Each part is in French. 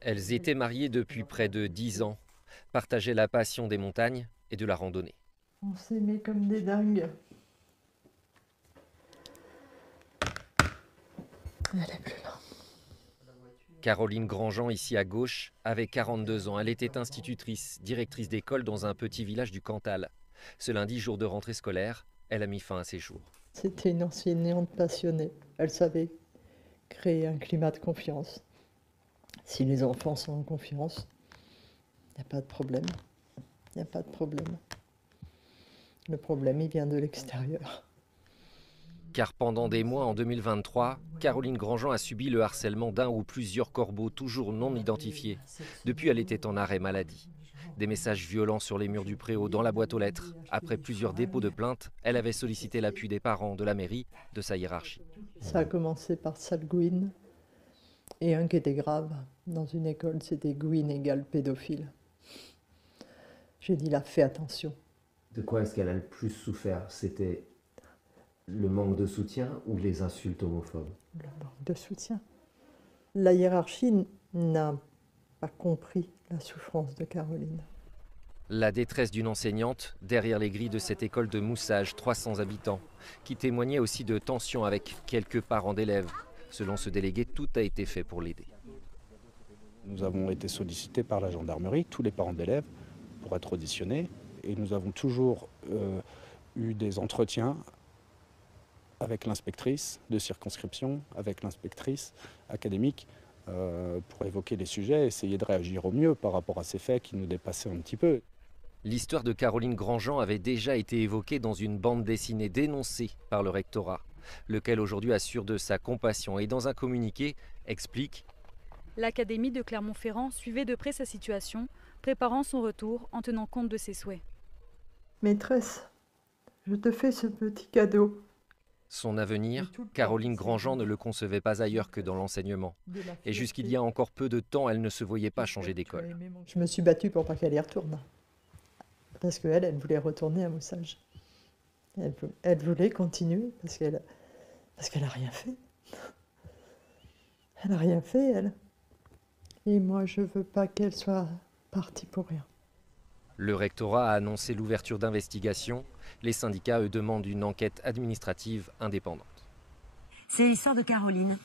Elles étaient mariées depuis près de 10 ans, partageaient la passion des montagnes et de la randonnée. On s'aimait comme des dingues. Elle est plus là. Caroline Grandjean, ici à gauche, avait 42 ans. Elle était institutrice, directrice d'école dans un petit village du Cantal. Ce lundi, jour de rentrée scolaire, elle a mis fin à ses jours. C'était une enseignante passionnée. Elle savait créer un climat de confiance. Si les enfants sont en confiance, il n'y a pas de problème. Il n'y a pas de problème. Le problème, il vient de l'extérieur. Car pendant des mois en 2023, Caroline Grandjean a subi le harcèlement d'un ou plusieurs corbeaux toujours non identifiés. Depuis, elle était en arrêt maladie. Des messages violents sur les murs du préau, dans la boîte aux lettres. Après plusieurs dépôts de plaintes, elle avait sollicité l'appui des parents, de la mairie, de sa hiérarchie. Ça a commencé par Salguin et un qui était grave. Dans une école, c'était Gouin égale pédophile. J'ai dit là, fais attention. De quoi est-ce qu'elle a le plus souffert? C'était le manque de soutien ou les insultes homophobes? Le manque de soutien. La hiérarchie n'a pas compris la souffrance de Caroline. La détresse d'une enseignante derrière les grilles de cette école de Moussage, 300 habitants, qui témoignait aussi de tensions avec quelques parents d'élèves. Selon ce délégué, tout a été fait pour l'aider. Nous avons été sollicités par la gendarmerie, tous les parents d'élèves, pour être auditionnés. Et nous avons toujours eu des entretiens avec l'inspectrice de circonscription, avec l'inspectrice académique, pour évoquer les sujets, essayer de réagir au mieux par rapport à ces faits qui nous dépassaient un petit peu. L'histoire de Caroline Grandjean avait déjà été évoquée dans une bande dessinée dénoncée par le rectorat, lequel aujourd'hui assure de sa compassion et dans un communiqué explique: L'académie de Clermont-Ferrand suivait de près sa situation, préparant son retour en tenant compte de ses souhaits. Maîtresse, je te fais ce petit cadeau. Son avenir, Caroline Grandjean ne le concevait pas ailleurs que dans l'enseignement. Et jusqu'il y a encore peu de temps, elle ne se voyait pas changer d'école. Je me suis battue pour pas qu'elle y retourne. Parce qu'elle, elle voulait retourner à Moussage. Elle voulait continuer parce qu'elle n'a rien fait. Elle n'a rien fait, elle. Et moi, je veux pas qu'elle soit partie pour rien. Le rectorat a annoncé l'ouverture d'investigations. Les syndicats, eux, demandent une enquête administrative indépendante. C'est l'histoire de Caroline,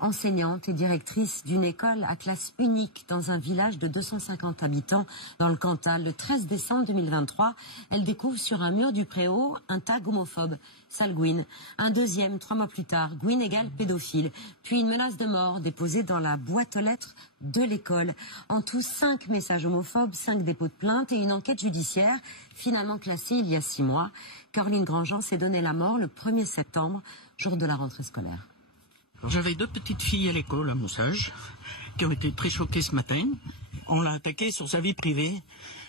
enseignante et directrice d'une école à classe unique dans un village de 250 habitants dans le Cantal. Le 13 décembre 2023, elle découvre sur un mur du préau un tag homophobe, sale Gouin. Un deuxième, 3 mois plus tard, Gouin égale pédophile. Puis une menace de mort déposée dans la boîte aux lettres de l'école. En tout, 5 messages homophobes, 5 dépôts de plainte et une enquête judiciaire finalement classée il y a 6 mois. Caroline Grandjean s'est donné la mort le 1er septembre, jour de la rentrée scolaire. J'avais 2 petites filles à l'école à Moussage qui ont été très choquées ce matin. On l'a attaquée sur sa vie privée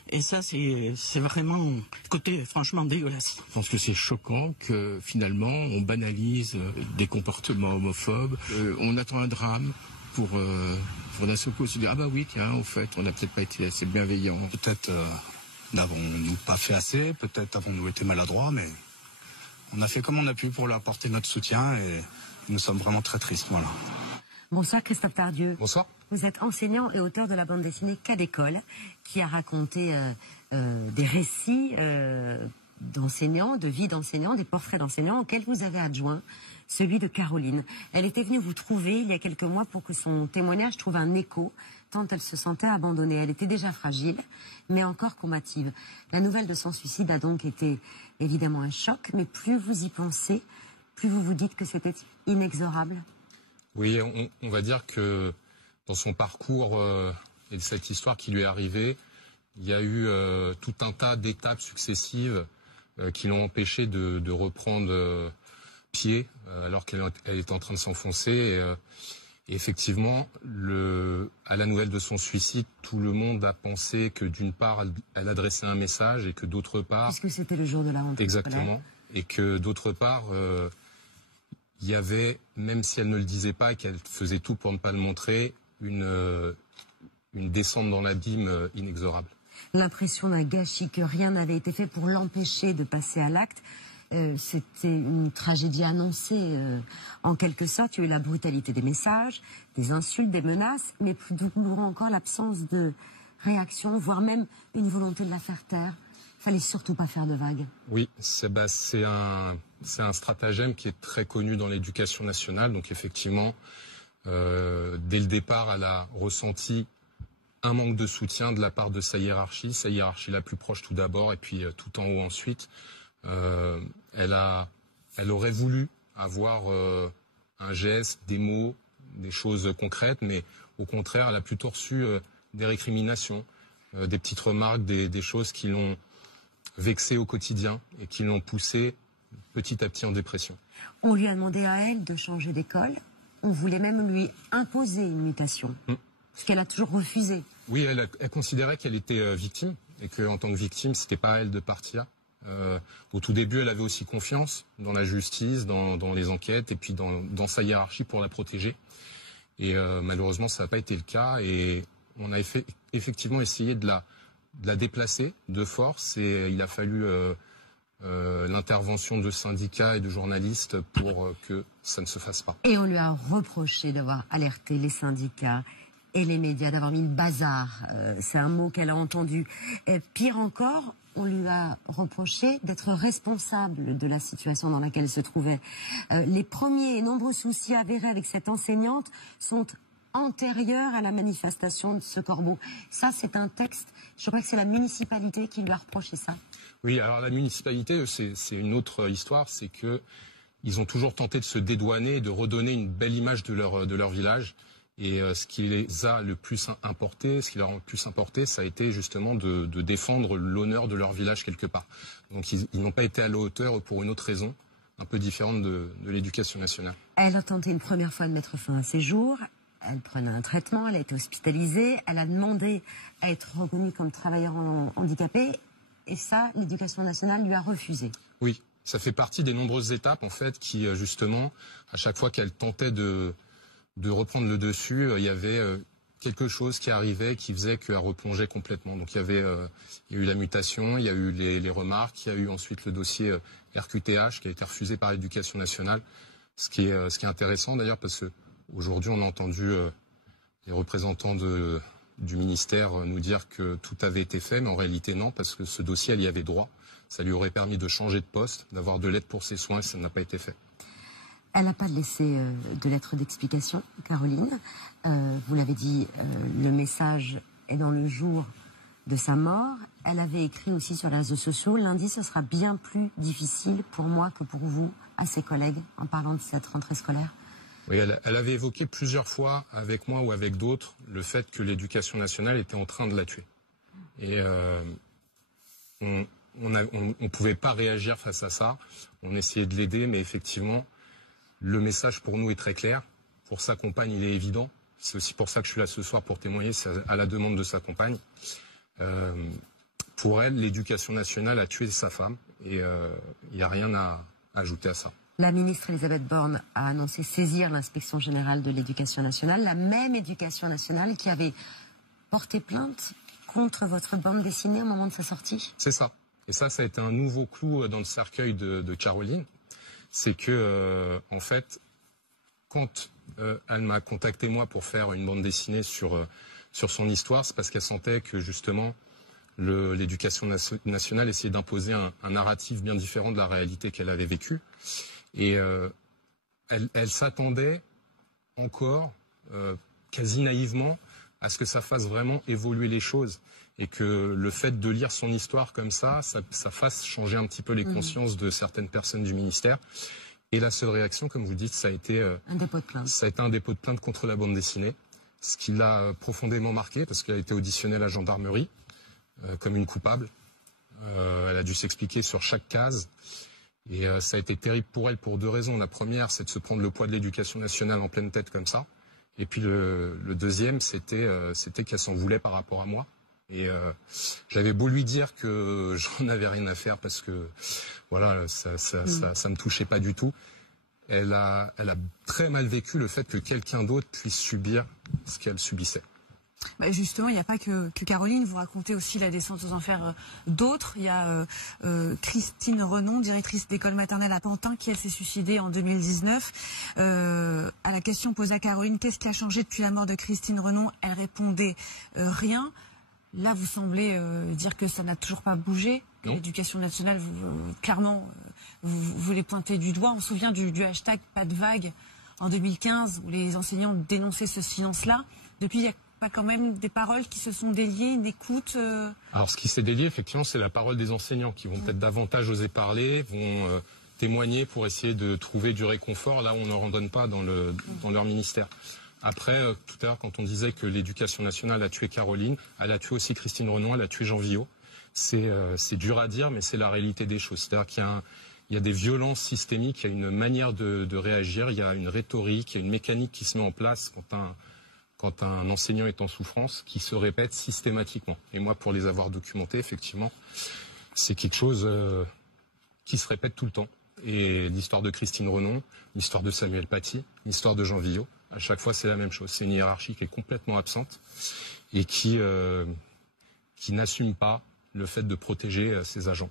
et ça c'est vraiment côté franchement dégueulasse. Je pense que c'est choquant que finalement on banalise des comportements homophobes. On attend un drame pour d'un seul coup se dire ah bah oui tiens au fait on n'a peut-être pas été assez bienveillant. Peut-être n'avons-nous pas fait assez, peut-être avons-nous été maladroits, mais on a fait comme on a pu pour leur apporter notre soutien et nous sommes vraiment très tristes. Voilà. Bonsoir Christophe Tardieu. Bonsoir. Vous êtes enseignant et auteur de la bande dessinée Cas d'école, qui a raconté des récits d'enseignants, de vie d'enseignants, des portraits d'enseignants auxquels vous avez adjoint celui de Caroline. Elle était venue vous trouver il y a quelques mois pour que son témoignage trouve un écho, tant elle se sentait abandonnée. Elle était déjà fragile, mais encore combative. La nouvelle de son suicide a donc été évidemment un choc, mais plus vous y pensez, plus vous vous dites que c'était inexorable. Oui, on va dire que dans son parcours et de cette histoire qui lui est arrivée, il y a eu tout un tas d'étapes successives qui l'ont empêché de reprendre pied alors qu'elle était en train de s'enfoncer. Et effectivement, à la nouvelle de son suicide, tout le monde a pensé que d'une part, elle adressait un message et que d'autre part... Puisque c'était le jour de la rentrée. Exactement. Et que d'autre part, il y avait, même si elle ne le disait pas et qu'elle faisait tout pour ne pas le montrer, une descente dans l'abîme inexorable. L'impression d'un gâchis, que rien n'avait été fait pour l'empêcher de passer à l'acte. C'était une tragédie annoncée. En quelque sorte, il y a eu la brutalité des messages, des insultes, des menaces, mais plus douloureux encore, l'absence de réaction, voire même une volonté de la faire taire. Il fallait surtout pas faire de vagues. Oui, c'est un stratagème qui est très connu dans l'éducation nationale. Donc effectivement, dès le départ, elle a ressenti un manque de soutien de la part de sa hiérarchie la plus proche tout d'abord, et puis tout en haut ensuite. Elle aurait voulu avoir un geste, des mots, des choses concrètes, mais au contraire, elle a plutôt reçu des récriminations, des petites remarques, des choses qui l'ont vexée au quotidien et qui l'ont poussée petit à petit en dépression. On lui a demandé à elle de changer d'école. On voulait même lui imposer une mutation, ce qu'elle a toujours refusé. Oui, elle considérait qu'elle était victime et qu'en tant que victime, c'était pas à elle de partir. Au tout début, elle avait aussi confiance dans la justice, dans les enquêtes et puis dans sa hiérarchie pour la protéger. Et malheureusement, ça n'a pas été le cas. Et on a effectivement essayé de la déplacer de force. Et il a fallu l'intervention de syndicats et de journalistes pour que ça ne se fasse pas. Et on lui a reproché d'avoir alerté les syndicats et les médias, d'avoir mis le bazar. C'est un mot qu'elle a entendu. Et pire encore, on lui a reproché d'être responsable de la situation dans laquelle elle se trouvait. Les premiers et nombreux soucis avérés avec cette enseignante sont antérieurs à la manifestation de ce corbeau. Ça, c'est un texte, je crois que c'est la municipalité qui lui a reproché ça. Oui, alors la municipalité, c'est une autre histoire, c'est que ils ont toujours tenté de se dédouaner et de redonner une belle image de leur village. Et ce qui les a le plus importé, ce qui leur a le plus importé, ça a été justement de défendre l'honneur de leur village quelque part. Donc ils n'ont pas été à la hauteur pour une autre raison, un peu différente de l'éducation nationale. Elle a tenté une première fois de mettre fin à ses jours. Elle prenait un traitement, elle a été hospitalisée, elle a demandé à être reconnue comme travailleur handicapé. Et ça, l'éducation nationale lui a refusé. Oui, ça fait partie des nombreuses étapes en fait qui justement, à chaque fois qu'elle tentait de reprendre le dessus, il y avait quelque chose qui arrivait qui faisait qu'elle replongeait complètement. Donc il y a eu la mutation, il y a eu les remarques, il y a eu ensuite le dossier RQTH qui a été refusé par l'éducation nationale. Ce qui est intéressant d'ailleurs parce qu'aujourd'hui on a entendu les représentants du ministère nous dire que tout avait été fait, mais en réalité non, parce que ce dossier elle y avait droit. Ça lui aurait permis de changer de poste, d'avoir de l'aide pour ses soins, et ça n'a pas été fait. Elle n'a pas laissé de lettre d'explication, Caroline. Vous l'avez dit, le message est dans le jour de sa mort. Elle avait écrit aussi sur les réseaux sociaux, lundi ce sera bien plus difficile pour moi que pour vous, à ses collègues, en parlant de cette rentrée scolaire. Oui, elle avait évoqué plusieurs fois, avec moi ou avec d'autres, le fait que l'éducation nationale était en train de la tuer. Et on ne pouvait pas réagir face à ça. On essayait de l'aider, mais effectivement, le message pour nous est très clair. Pour sa compagne, il est évident. C'est aussi pour ça que je suis là ce soir pour témoigner, c'est à la demande de sa compagne. Pour elle, l'éducation nationale a tué sa femme et il n'y a rien à ajouter à ça. La ministre Elisabeth Borne a annoncé saisir l'inspection générale de l'éducation nationale, la même éducation nationale qui avait porté plainte contre votre bande dessinée au moment de sa sortie. C'est ça. Et ça a été un nouveau clou dans le cercueil de Caroline. C'est que, en fait, quand elle m'a contacté moi pour faire une bande dessinée sur son histoire, c'est parce qu'elle sentait que justement l'éducation nationale essayait d'imposer un narratif bien différent de la réalité qu'elle avait vécue. Et elle s'attendait encore, quasi naïvement, à ce que ça fasse vraiment évoluer les choses. Et que le fait de lire son histoire comme ça fasse changer un petit peu les consciences de certaines personnes du ministère. Et la seule réaction, comme vous dites, ça a été un dépôt de plainte. Ça a été un dépôt de plainte contre la bande dessinée, ce qui l'a profondément marqué parce qu'elle a été auditionnée à la gendarmerie comme une coupable. Elle a dû s'expliquer sur chaque case. Et ça a été terrible pour elle pour deux raisons. La première, c'est de se prendre le poids de l'éducation nationale en pleine tête comme ça. Et puis le deuxième, c'était qu'elle s'en voulait par rapport à moi. Et j'avais beau lui dire que j'en avais rien à faire parce que voilà, ça me touchait pas du tout. Elle a très mal vécu le fait que quelqu'un d'autre puisse subir ce qu'elle subissait. Justement, il n'y a pas que Caroline, vous racontez aussi la descente aux enfers d'autres. Il y a Christine Renon, directrice d'école maternelle à Pantin, qui elle s'est suicidée en 2019. À la question posée à Caroline, qu'est-ce qui a changé depuis la mort de Christine Renon, elle répondait rien. Là, vous semblez dire que ça n'a toujours pas bougé. L'éducation nationale, clairement, vous voulez pointer du doigt. On se souvient du hashtag pas de vague en 2015, où les enseignants dénonçaient ce silence-là. Depuis, il y a pas quand même des paroles qui se sont déliées, une écoute Alors, ce qui s'est délié, effectivement, c'est la parole des enseignants qui vont peut-être davantage oser parler, vont témoigner pour essayer de trouver du réconfort là où on n'en donne pas dans leur ministère. Après, tout à l'heure, quand on disait que l'éducation nationale a tué Caroline, elle a tué aussi Christine Renon, elle a tué Jean Villot. C'est dur à dire, mais c'est la réalité des choses. C'est-à-dire qu'il y a des violences systémiques, il y a une manière de réagir, il y a une rhétorique, il y a une mécanique qui se met en place quand un enseignant est en souffrance, qui se répète systématiquement. Et moi, pour les avoir documentés, effectivement, c'est quelque chose qui se répète tout le temps. Et l'histoire de Christine Renon, l'histoire de Samuel Paty, l'histoire de Jean Villot, à chaque fois, c'est la même chose. C'est une hiérarchie qui est complètement absente et qui n'assume pas le fait de protéger ses agents.